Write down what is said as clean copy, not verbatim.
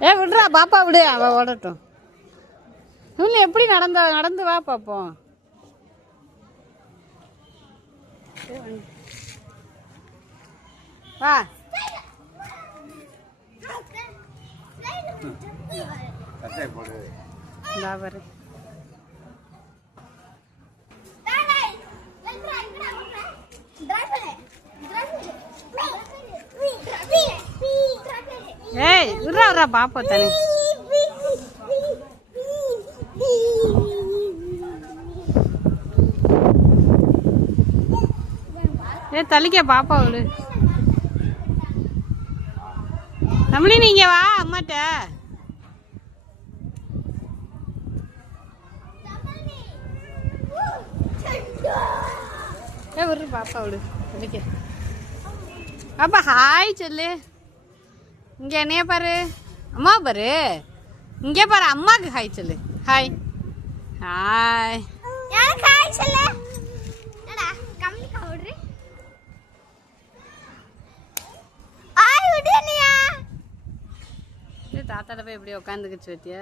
விடுறா பாப்பா விடு, அவ ஓடட்டும். இன்னும் எப்படி நடந்து வா பாப்போம். வா பாரு. ஏய் விடுறா பாப்பா தானே. தள்ளிக்க பாப்பா விடு. நம்மளே நீங்க வா அம்மாட்ட. விடு பாப்பா விடு தள்ளிக்க. பாப்பா ஹாய் சொல்லு. இங்க என்னைய பாரு, அம்மா பாரு, இங்கே பாரு, அம்மாக்கு ஹாய் சொல்லு. ஹாய் ஹாய் சொல்லு. தாத்தாட்ட போய் இப்படி உட்காந்துக்கிச்சு வத்தியா.